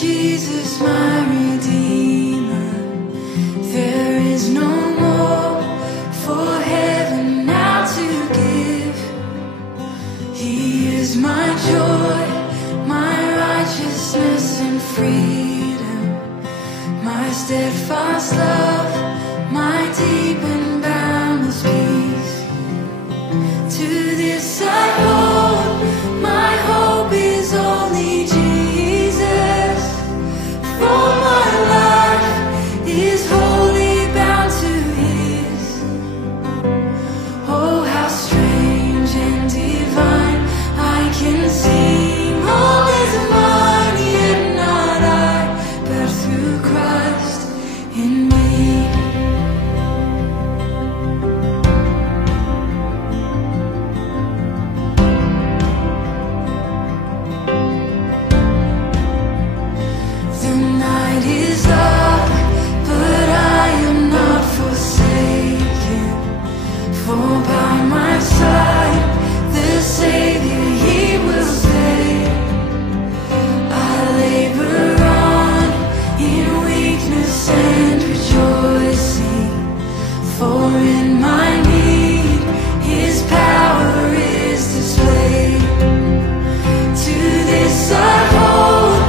Jesus, my Redeemer. There is no more for heaven now to give. He is my joy, my righteousness and freedom, my steadfast love, my deep and boundless peace. To this I hold, my hope is only Jesus. For my life is wholly bound to His. Oh, how strange and divine, I can sing all is mine, yet not I, but through Christ in me. Is up, but I am not forsaken. For by my side the Savior, He will stay. I labor on in weakness and rejoicing, for in my need His power is displayed. To this I hold,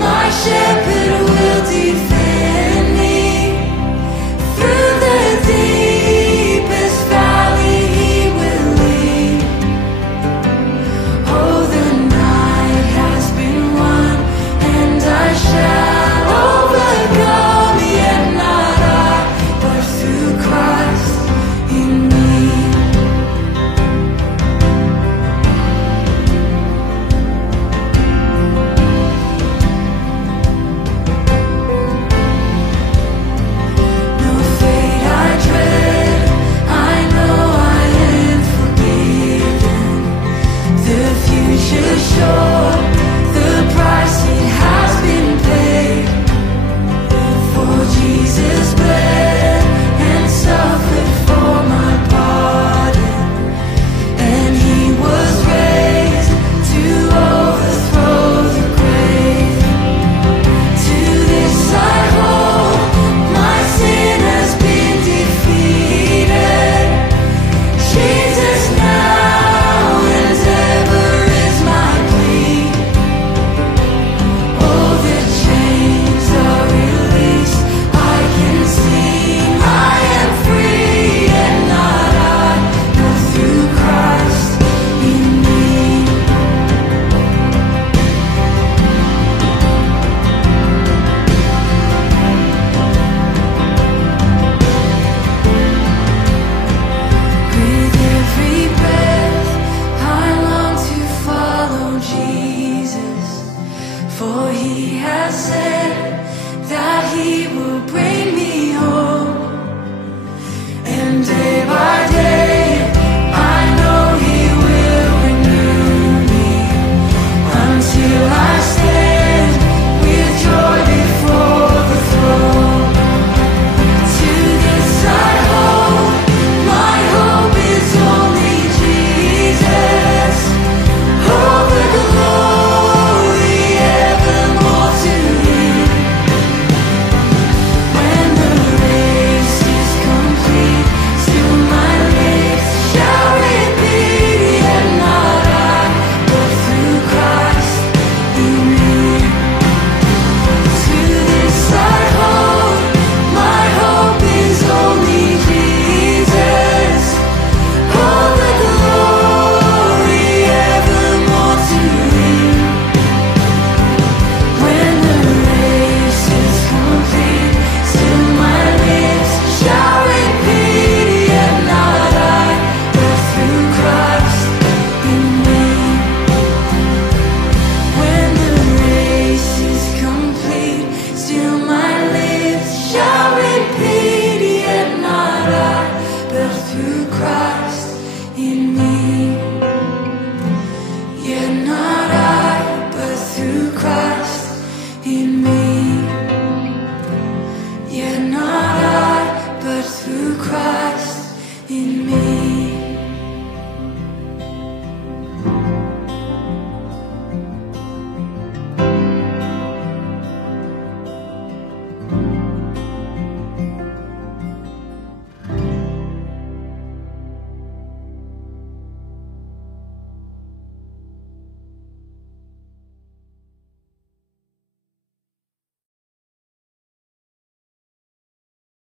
my shepherd will defend me. Through the deepest valley He will lead. Oh, the night has been won, and I shall overcome, yet not I, but through Christ in me. Sure, the price it has been paid. For Jesus bled and suffered for my pardon, and He was raised to overthrow the grave. To this I hold, my sin has been defeated. Jesus now and ever is my plea. Oh, the chains are released, I can sing, I am free, and not I, but through Christ in me. With every breath I long to follow Jesus, for He has said that He will bring me home. And day by day I know He will renew me, until I stand with joy before the throne. To this I hold, my hope is only Jesus. All the glory evermore to Him. When the race is complete, still my lips shall repeat, yet not I, but through Christ in me. To this I hold, my hope is only Jesus. All the glory evermore to Him. When the race is complete, still my lips shall repeat, yet not I, but through Christ in me. When the race is complete, still my lips shall repeat, yet not I, but through Christ in me. Yet not I, but through Christ in me.